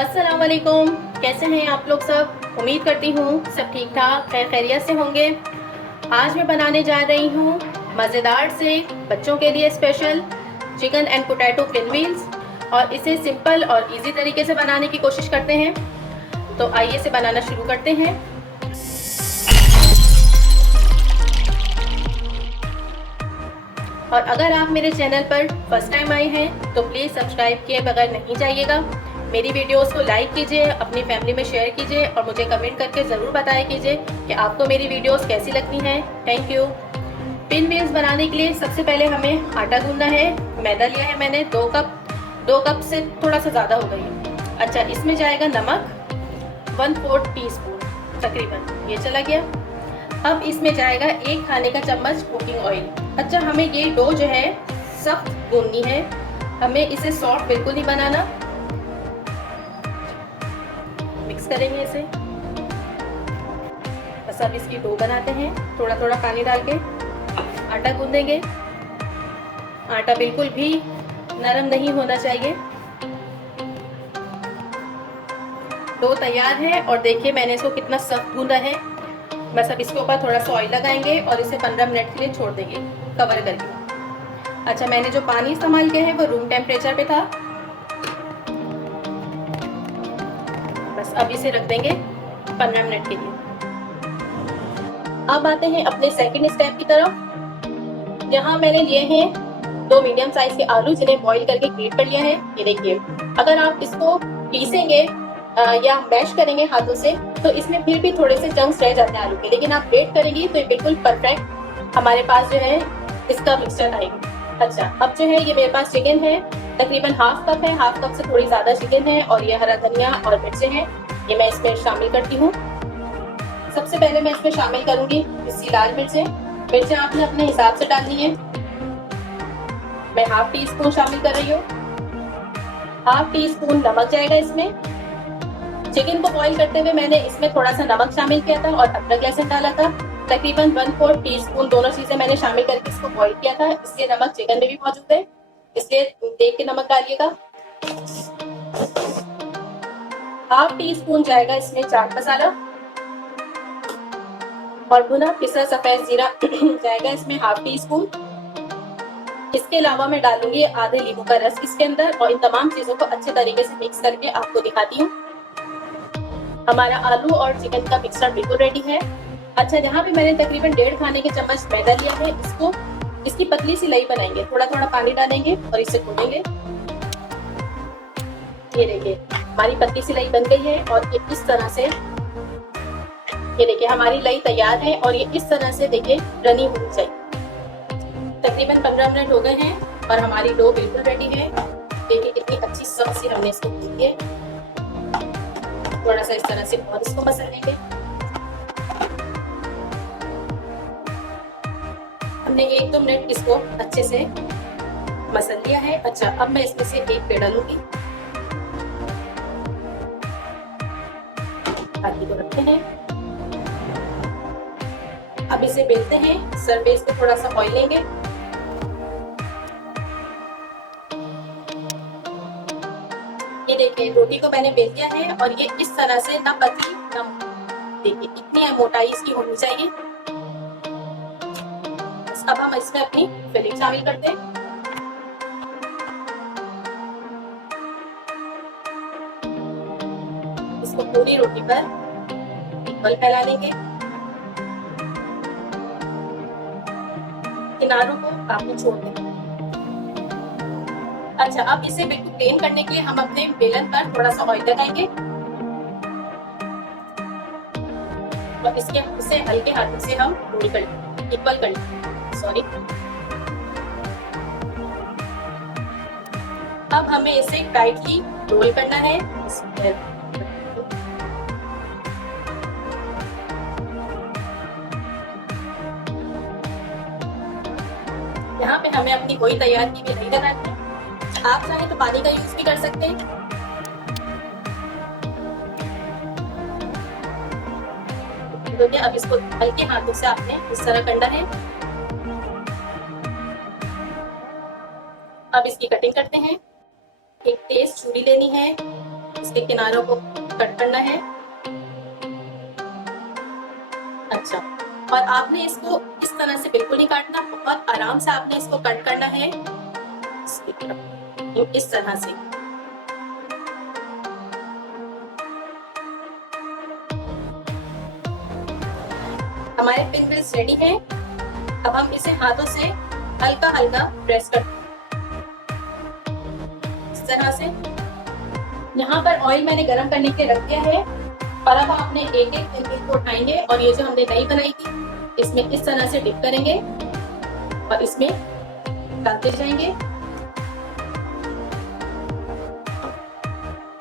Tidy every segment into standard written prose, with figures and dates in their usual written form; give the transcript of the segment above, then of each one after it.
अस्सलाम वालेकुम। कैसे हैं आप लोग सब? उम्मीद करती हूँ सब ठीक ठाक खैर खैरियत से होंगे। आज मैं बनाने जा रही हूँ मज़ेदार से बच्चों के लिए स्पेशल चिकन एंड पोटैटो पिनव्हील्स, और इसे सिंपल और इजी तरीके से बनाने की कोशिश करते हैं। तो आइए इसे बनाना शुरू करते हैं। और अगर आप मेरे चैनल पर फर्स्ट टाइम आए हैं तो प्लीज़ सब्सक्राइब किए बगैर नहीं जाइएगा। मेरी वीडियोस को लाइक कीजिए, अपनी फैमिली में शेयर कीजिए और मुझे कमेंट करके ज़रूर बताया कीजिए कि आपको मेरी वीडियोस कैसी लगती हैं। Thank you. पिन व्हील्स बनाने के लिए सबसे पहले हमें आटा गूंदना है। मैदा लिया है मैंने 2 कप से थोड़ा सा ज़्यादा हो गई। अच्छा, इसमें जाएगा नमक 1/4 टीस्पून तकरीबन, ये चला गया। अब इसमें जाएगा 1 खाने का चम्मच कुकिंग ऑयल। अच्छा, हमें ये डो जो है सख्त गूंदनी है, हमें इसे सॉफ्ट बिल्कुल नहीं बनाना। मिक्स करेंगे इसे। बस अब इसकी डो बनाते हैं, थोड़ा थोड़ा पानी डाल के आटा गूंदेंगे। आटा बिल्कुल भी नरम नहीं होना चाहिए। डो तैयार है और देखिए मैंने इसको कितना सख्त गूंदा है। बस अब इसके ऊपर थोड़ा सा ऑयल लगाएंगे और इसे 15 मिनट के लिए छोड़ देंगे कवर करके। अच्छा, मैंने जो पानी इस्तेमाल किया है वो रूम टेम्परेचर पे था। बस अब इसे रख देंगे 15 मिनट के लिए। अब आते हैं अपने सेकंड स्टेप की तरफ। यहाँ मैंने लिए हैं 2 मीडियम साइज के आलू, जिन्हें बॉईल करके ग्रेट कर लिया है। ये देखिए, अगर आप इसको पीसेंगे या मैश करेंगे हाथों से तो इसमें फिर भी थोड़े से चंक्स रह जाते हैं आलू के, लेकिन आप ग्रेट करेंगी तो ये बिल्कुल परफेक्ट हमारे पास जो है इसका मिक्सचर आएगा। अच्छा, अब जो है ये मेरे पास चिकन है, तकरीबन हाफ कप है, हाफ कप से थोड़ी ज़्यादा चिकन है, और ये हरा धनिया और मिर्चें हैं, ये मैं इसमें शामिल करती हूँ। सबसे पहले मैं इसमें शामिल करूंगी पिसी लाल मिर्चें। मिर्चें आपने अपने हिसाब से डालनी है। मैं हाफ टी स्पून शामिल कर रही हूँ। हाफ टी स्पून नमक जाएगा इसमें। चिकन को बॉईल करते हुए मैंने इसमें थोड़ा सा नमक शामिल किया था और अदरक लहसुन डाला था। तकरीबन 1/4 टीस्पून दोनों चीजें मैंने शामिल करके इसको बॉईल किया था, इसलिए नमक चिकन में भी मौजूद है, इसलिए देख के नमक डालिएगा। हाफ टी स्पून जाएगा इसमें चाट मसाला, और भुना पिसा सफेद जीरा जाएगा इसमें हाफ टी स्पून। इसके अलावा मैं डालूंगी आधे नींबू का रस इसके अंदर, और इन तमाम चीजों को अच्छे तरीके से मिक्स करके आपको दिखाती हूँ। हमारा आलू और चिकन का मिक्सचर बिल्कुल रेडी है। अच्छा, यहाँ पे मैंने तकरीबन 1.5 खाने के चम्मच मैदा लिया है। इसकी पतली सी लई बनाएंगे, थोड़ा थोड़ा पानी डालेंगे और इसे गूंदेंगे। ये देखिए हमारी पतली सी लई बन गई है, और ये इस तरह से, ये देखिए हमारी लई तैयार है, और ये इस तरह से देखिए रनी होनी चाहिए। तकरीबन 15 मिनट हो गए हैं और हमारी डो बिल्कुल रेडी है। देखिए कितनी अच्छी सख्त सी हमने इसको गूंदी है। थोड़ा सा इस तरह से और इसको मसल लेंगे। हमने 1-2 मिनट इसको अच्छे से मसल लिया है। अच्छा, अब मैं इसमें से एक पेड़ा लूंगी, बाकी को रखते हैं। अब इसे बेलते हैं। सरफेस पे थोड़ा सा ऑयल लेंगे। ये देखिए रोटी को मैंने बेल दिया है, और ये इस तरह से ना पतली ना, देखिए इतनी मोटाई इसकी होनी चाहिए। अब हम इसमें अपनी फिलिंग शामिल करते हैं। इसको पूरी रोटी पर इक्वल फैला लेंगे। किनारों को आपको छोड़ देंगे। अच्छा, अब इसे बिल्कुल प्लेन करने के लिए हम अपने बेलन पर थोड़ा सा ऑयल लगाएंगे और इसे हल्के हाथों से हम रोल कर लेंगे, इक्वल कर लेंगे, सॉरी। अब हमें इसे टाइटली रोल करना है। यहाँ पे हमें अपनी गोई तैयार की हुई नहीं लगानी है। आप चाहे तो पानी का यूज भी कर सकते हैं। तो अब इसको हल्के हाथों से आपने इस तरह करना है। अब इसकी कटिंग करते हैं। एक तेज छुरी लेनी है इसके किनारों को कट करना है। अच्छा, और आपने इसको इस तरह से बिल्कुल नहीं काटना, बहुत आराम से आपने इसको कट करना है इस तरह से। हमारे पिन व्हील्स रेडी हैं। अब हम इसे हाथों से हल्का हल्का प्रेस कर इस तरह से। यहाँ पर ऑयल मैंने गरम करने के लिए रख दिया है और अब हम अपने एक एक पिन व्हील को उठाएंगे और ये जो हमने नई बनाई थी इसमें इस तरह से डिप करेंगे और इसमें डालते जाएंगे।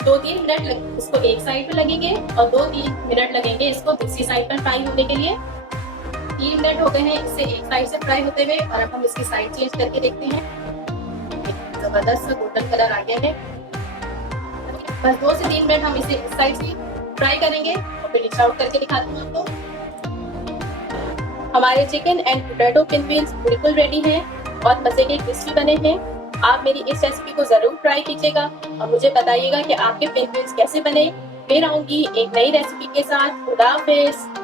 2-3 मिनट इसको एक साइड पे लगेंगे और 2-3 मिनट लगेंगे इसको दूसरी साइड पर फ्राई होने के लिए। 3 मिनट हो गए हैं इसे एक साइड से फ्राई होते हुए और अब हम इसकी साइड चेंज करके देखते हैं। जबरदस्त गोल्डन कलर आ गया है। बस 2 से 3 मिनट हम इसे इस साइड से फ्राई करेंगे और फिर डिश आउट करके दिखाती हूँ आपको। हमारे chicken and potato pin wheels बिल्कुल रेडी हैं और मजे के क्रिस्पी बने हैं। आप मेरी इस रेसिपी को जरूर ट्राई कीजिएगा और मुझे बताइएगा कि आपके पिन व्हील्स कैसे बने। फिर आऊंगी एक नई रेसिपी के साथ। खुदा हाफिज़।